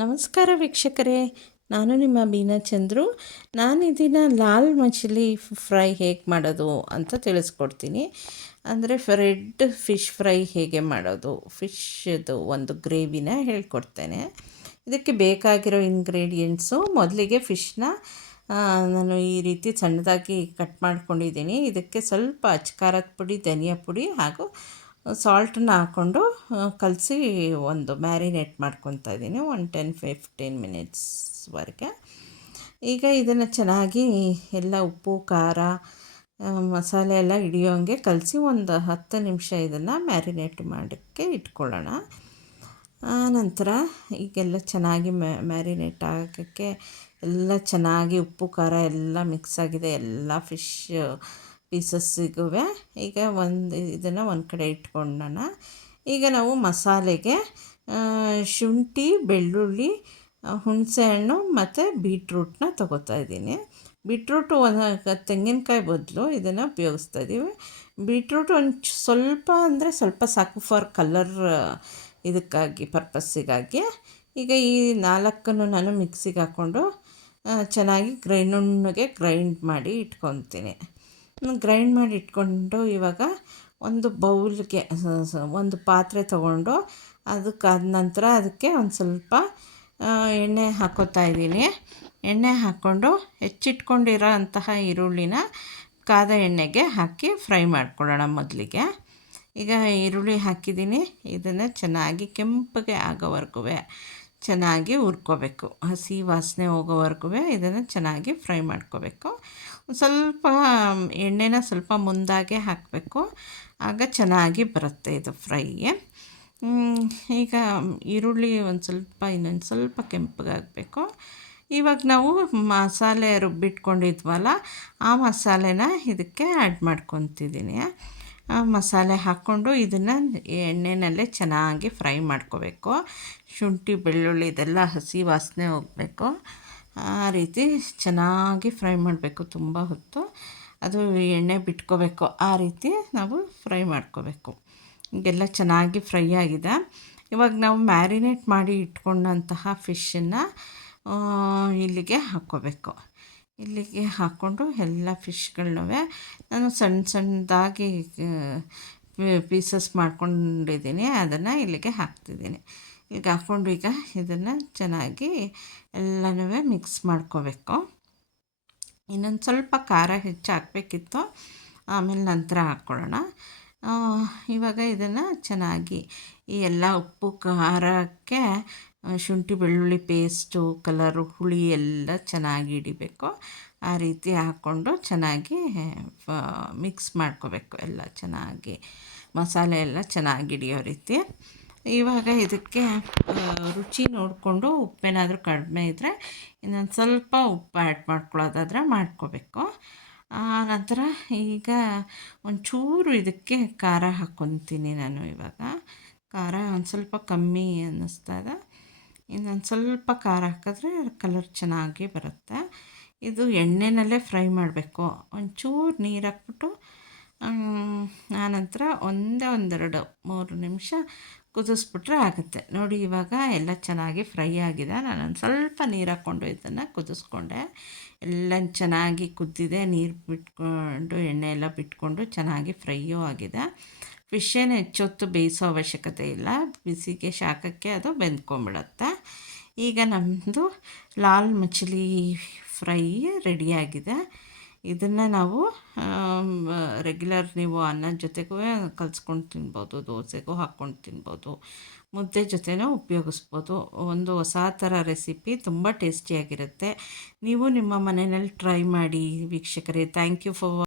ನಮಸ್ಕಾರ ವೀಕ್ಷಕರೇ, ನಾನು ನಿಮ್ಮ ಬೀನಾ ಚಂದ್ರು. ನಾನಿದಿನ ಲಾಲ್ ಮಛಲಿ ಫ್ರೈ ಹೇಗೆ ಮಾಡೋದು ಅಂತ ತಿಳಿಸ್ಕೊಡ್ತೀನಿ. ಅಂದರೆ ರೆಡ್ ಫಿಶ್ ಫ್ರೈ ಹೇಗೆ ಮಾಡೋದು, ಫಿಶ್ದು ಒಂದು ಗ್ರೇವಿನ ಹೇಳ್ಕೊಡ್ತೇನೆ. ಇದಕ್ಕೆ ಬೇಕಾಗಿರೋ ಇಂಗ್ರೀಡಿಯೆಂಟ್ಸು, ಮೊದಲಿಗೆ ಫಿಶ್ನ ನಾನು ಈ ರೀತಿ ಸಣ್ಣದಾಗಿ ಕಟ್ ಮಾಡ್ಕೊಂಡಿದ್ದೀನಿ. ಇದಕ್ಕೆ ಸ್ವಲ್ಪ ಅಚ್ಕಾರದ ಪುಡಿ, ಧನಿಯಾ ಪುಡಿ ಹಾಗೂ ಸಾಲ್ಟನ್ನ ಹಾಕ್ಕೊಂಡು ಕಲಸಿ ಒಂದು ಮ್ಯಾರಿನೇಟ್ ಮಾಡ್ಕೊತಾ ಇದ್ದೀನಿ, ಒಂದು 10-15 ಮಿನಿಟ್ಸ್ವರೆಗೆ. ಈಗ ಇದನ್ನು ಚೆನ್ನಾಗಿ ಎಲ್ಲ ಉಪ್ಪು, ಖಾರ, ಮಸಾಲೆ ಎಲ್ಲ ಹಿಡಿಯೋಂಗೆ ಕಲಸಿ ಒಂದು 10 ನಿಮಿಷ ಇದನ್ನು ಮ್ಯಾರಿನೇಟ್ ಮಾಡೋಕ್ಕೆ ಇಟ್ಕೊಳ್ಳೋಣ. ನಂತರ ಈಗೆಲ್ಲ ಚೆನ್ನಾಗಿ ಮ್ಯಾರಿನೇಟ್ ಆಗೋಕ್ಕೆ ಎಲ್ಲ ಚೆನ್ನಾಗಿ ಉಪ್ಪು ಖಾರ ಎಲ್ಲ ಮಿಕ್ಸ್ ಆಗಿದೆ ಎಲ್ಲ ಫಿಶ್ ಪೀಸಸ್ಸಿಗೂ. ಈಗ ಇದನ್ನು ಒಂದು ಕಡೆ ಇಟ್ಕೊಳ್ಳೋಣ. ಈಗ ನಾವು ಮಸಾಲೆಗೆ ಶುಂಠಿ, ಬೆಳ್ಳುಳ್ಳಿ, ಹುಣಸೆಹಣ್ಣು ಮತ್ತು ಬೀಟ್ರೂಟನ್ನ ತೊಗೋತಾ ಇದ್ದೀನಿ. ಬೀಟ್ರೂಟು ತೆಂಗಿನಕಾಯಿ ಬದಲು ಇದನ್ನು ಉಪಯೋಗಿಸ್ತಾ ಇದ್ದೀವಿ. ಬೀಟ್ರೂಟ್ ಸ್ವಲ್ಪ ಅಂದರೆ ಸ್ವಲ್ಪ ಸಾಕು, ಫಾರ್ ಕಲರ್ ಇದಕ್ಕಾಗಿ, ಪರ್ಪಸ್ಸಿಗಾಗಿ. ಈಗ ಈ 4 ನಾನು ಮಿಕ್ಸಿಗೆ ಹಾಕ್ಕೊಂಡು ಚೆನ್ನಾಗಿ ನುಣ್ಣಗೆ ಗ್ರೈಂಡ್ ಮಾಡಿ ಇಟ್ಕೊತೀನಿ. ಗ್ರೈಂಡ್ ಮಾಡಿ ಇಟ್ಕೊಂಡು ಇವಾಗ ಒಂದು ಬೌಲ್ಗೆ ಒಂದು ಪಾತ್ರೆ ತೊಗೊಂಡು ಅದಕ್ಕಾದ ನಂತರ ಅದಕ್ಕೆ ಒಂದು ಸ್ವಲ್ಪ ಎಣ್ಣೆ ಹಾಕ್ಕೋತಾ ಇದ್ದೀನಿ. ಎಣ್ಣೆ ಹಾಕ್ಕೊಂಡು ಹೆಚ್ಚಿಟ್ಕೊಂಡಿರೋ ಅಂತಹ ಈರುಳ್ಳಿನ ಕಾದ ಎಣ್ಣೆಗೆ ಹಾಕಿ ಫ್ರೈ ಮಾಡ್ಕೊಳ್ಳೋಣ ಮೊದಲಿಗೆ. ಈಗ ಈರುಳ್ಳಿ ಹಾಕಿದ್ದೀನಿ. ಇದನ್ನು ಚೆನ್ನಾಗಿ ಕೆಂಪಗೆ ಆಗೋವರೆಗೂ ಚೆನ್ನಾಗಿ ಹುರ್ಕೋಬೇಕು. ಹಸಿ ವಾಸನೆ ಹೋಗೋವರೆಗೂ ಇದನ್ನು ಚೆನ್ನಾಗಿ ಫ್ರೈ ಮಾಡ್ಕೋಬೇಕು. ಸ್ವಲ್ಪ ಎಣ್ಣೆನ ಸ್ವಲ್ಪ ಮುಂದಾಗೆ ಹಾಕಬೇಕು, ಆಗ ಚೆನ್ನಾಗಿ ಬರುತ್ತೆ ಇದು ಫ್ರೈ. ಈಗ ಈರುಳ್ಳಿ ಇನ್ನೊಂದು ಸ್ವಲ್ಪ ಕೆಂಪಗಾಗಬೇಕು. ಇವಾಗ ನಾವು ಮಸಾಲೆ ರುಬ್ಬಿಟ್ಕೊಂಡಿದ್ವಲ್ಲ, ಆ ಮಸಾಲೆನ ಇದಕ್ಕೆ ಆ್ಯಡ್ ಮಾಡ್ಕೊತಿದ್ದೀನಿ. ಮಸಾಲೆ ಹಾಕ್ಕೊಂಡು ಇದನ್ನು ಎಣ್ಣೆನಲ್ಲೇ ಚೆನ್ನಾಗಿ ಫ್ರೈ ಮಾಡ್ಕೋಬೇಕು. ಶುಂಠಿ, ಬೆಳ್ಳುಳ್ಳಿ ಇದೆಲ್ಲ ಹಸಿ ವಾಸನೆ ಹೋಗಬೇಕು. ಆ ರೀತಿ ಚೆನ್ನಾಗಿ ಫ್ರೈ ಮಾಡಬೇಕು, ತುಂಬ ಹೊತ್ತು ಅದು ಎಣ್ಣೆ ಬಿಟ್ಕೋಬೇಕು. ಆ ರೀತಿ ನಾವು ಫ್ರೈ ಮಾಡ್ಕೋಬೇಕು. ಈಗೆಲ್ಲ ಚೆನ್ನಾಗಿ ಫ್ರೈ ಆಗಿದೆ. ಇವಾಗ ನಾವು ಮ್ಯಾರಿನೇಟ್ ಮಾಡಿ ಇಟ್ಕೊಂಡಂತಹ ಫಿಶನ್ನು ಇಲ್ಲಿಗೆ ಹಾಕ್ಕೋಬೇಕು. ಇಲ್ಲಿಗೆ ಹಾಕ್ಕೊಂಡು ಎಲ್ಲ ಫಿಶ್ಗಳನ್ನೂ ನಾನು ಸಣ್ಣದಾಗಿ ಪೀಸಸ್ ಮಾಡ್ಕೊಂಡಿದ್ದೀನಿ, ಅದನ್ನು ಇಲ್ಲಿಗೆ ಹಾಕ್ತಿದ್ದೀನಿ. ಈಗ ಹಾಕ್ಕೊಂಡು ಈಗ ಇದನ್ನು ಚೆನ್ನಾಗಿ ಎಲ್ಲನೂ ಮಿಕ್ಸ್ ಮಾಡ್ಕೋಬೇಕು. ಇನ್ನೊಂದು ಸ್ವಲ್ಪ ಖಾರ ಹೆಚ್ಚು ಹಾಕಬೇಕಿತ್ತು, ಆಮೇಲೆ ನಂತರ ಹಾಕ್ಕೊಳ್ಳೋಣ. ಇವಾಗ ಇದನ್ನು ಚೆನ್ನಾಗಿ ಈ ಎಲ್ಲ ಉಪ್ಪು ಖಾರಕ್ಕೆ ಶುಂಠಿ ಬೆಳ್ಳುಳ್ಳಿ ಪೇಸ್ಟು, ಕಲರು, ಹುಳಿ ಎಲ್ಲ ಚೆನ್ನಾಗಿ ಹಿಡಿಬೇಕು. ಆ ರೀತಿ ಹಾಕ್ಕೊಂಡು ಚೆನ್ನಾಗಿ ಮಿಕ್ಸ್ ಮಾಡ್ಕೋಬೇಕು. ಎಲ್ಲ ಚೆನ್ನಾಗಿ ಮಸಾಲೆ ಎಲ್ಲ ಚೆನ್ನಾಗಿ ಹಿಡಿಯೋ ರೀತಿ. ಇವಾಗ ಇದಕ್ಕೆ ರುಚಿ ನೋಡಿಕೊಂಡು ಉಪ್ಪೇನಾದರೂ ಕಡಿಮೆ ಇದ್ದರೆ ಇನ್ನೊಂದು ಸ್ವಲ್ಪ ಉಪ್ಪು ಆ್ಯಡ್ ಮಾಡ್ಕೊಳ್ಳೋದಾದರೆ ಮಾಡ್ಕೋಬೇಕು. ನಂತರ ಈಗ ಒಂಚೂರು ಇದಕ್ಕೆ ಖಾರ ಹಾಕ್ಕೊತೀನಿ ನಾನು. ಇವಾಗ ಖಾರ ಒಂದು ಸ್ವಲ್ಪ ಕಮ್ಮಿ ಅನ್ನಿಸ್ತಾ ಇದೆ. ಇನ್ನೊಂದು ಸ್ವಲ್ಪ ಖಾರ ಹಾಕಿದ್ರೆ ಕಲರ್ ಚೆನ್ನಾಗಿ ಬರುತ್ತೆ. ಇದು ಎಣ್ಣೆನಲ್ಲೇ ಫ್ರೈ ಮಾಡಬೇಕು. ಒಂಚೂರು ನೀರು ಹಾಕ್ಬಿಟ್ಟು ಆನಂತರ ಒಂದೆರಡು 3 ನಿಮಿಷ ಕುದಿಸ್ಬಿಟ್ರೆ ಆಗುತ್ತೆ. ನೋಡಿ, ಇವಾಗ ಎಲ್ಲ ಚೆನ್ನಾಗಿ ಫ್ರೈ ಆಗಿದೆ. ನಾನೊಂದು ಸ್ವಲ್ಪ ನೀರು ಹಾಕ್ಕೊಂಡು ಇದನ್ನು ಕುದಿಸ್ಕೊಂಡೆ. ಎಲ್ಲ ಚೆನ್ನಾಗಿ ಕುದ್ದಿದೆ, ನೀರು ಬಿಟ್ಕೊಂಡು ಎಣ್ಣೆ ಎಲ್ಲ ಬಿಟ್ಕೊಂಡು ಚೆನ್ನಾಗಿ ಫ್ರೈಯೂ ಆಗಿದೆ. ಫಿಶ್ಶೇನು ಹೆಚ್ಚೊತ್ತು ಬೇಯಿಸೋ ಅವಶ್ಯಕತೆ ಇಲ್ಲ, ಬಿಸಿಗೆ ಶಾಖಕ್ಕೆ ಅದು ಬೆಂದ್ಕೊಂಬಿಡುತ್ತೆ. ಈಗ ನಮ್ಮದು ಲಾಲ್ ಮಛಲಿ ಫ್ರೈ ರೆಡಿಯಾಗಿದೆ. ಇದನ್ನು ನಾವು ರೆಗ್ಯುಲರ್ ನೀವು ಅನ್ನದ ಜೊತೆಗೂ ಕಲಿಸ್ಕೊಂಡು ತಿನ್ಬೋದು, ದೋಸೆಗೂ ಹಾಕ್ಕೊಂಡು ತಿನ್ಬೋದು, ಮುದ್ದೆ ಜೊತೆನೂ ಉಪಯೋಗಿಸ್ಬೋದು. ಒಂದು ಹೊಸ ಥರ ರೆಸಿಪಿ, ತುಂಬ ಟೇಸ್ಟಿಯಾಗಿರುತ್ತೆ. ನೀವು ನಿಮ್ಮ ಮನೆಯಲ್ಲಿ ಟ್ರೈ ಮಾಡಿ ವೀಕ್ಷಕರೇ. Thank you for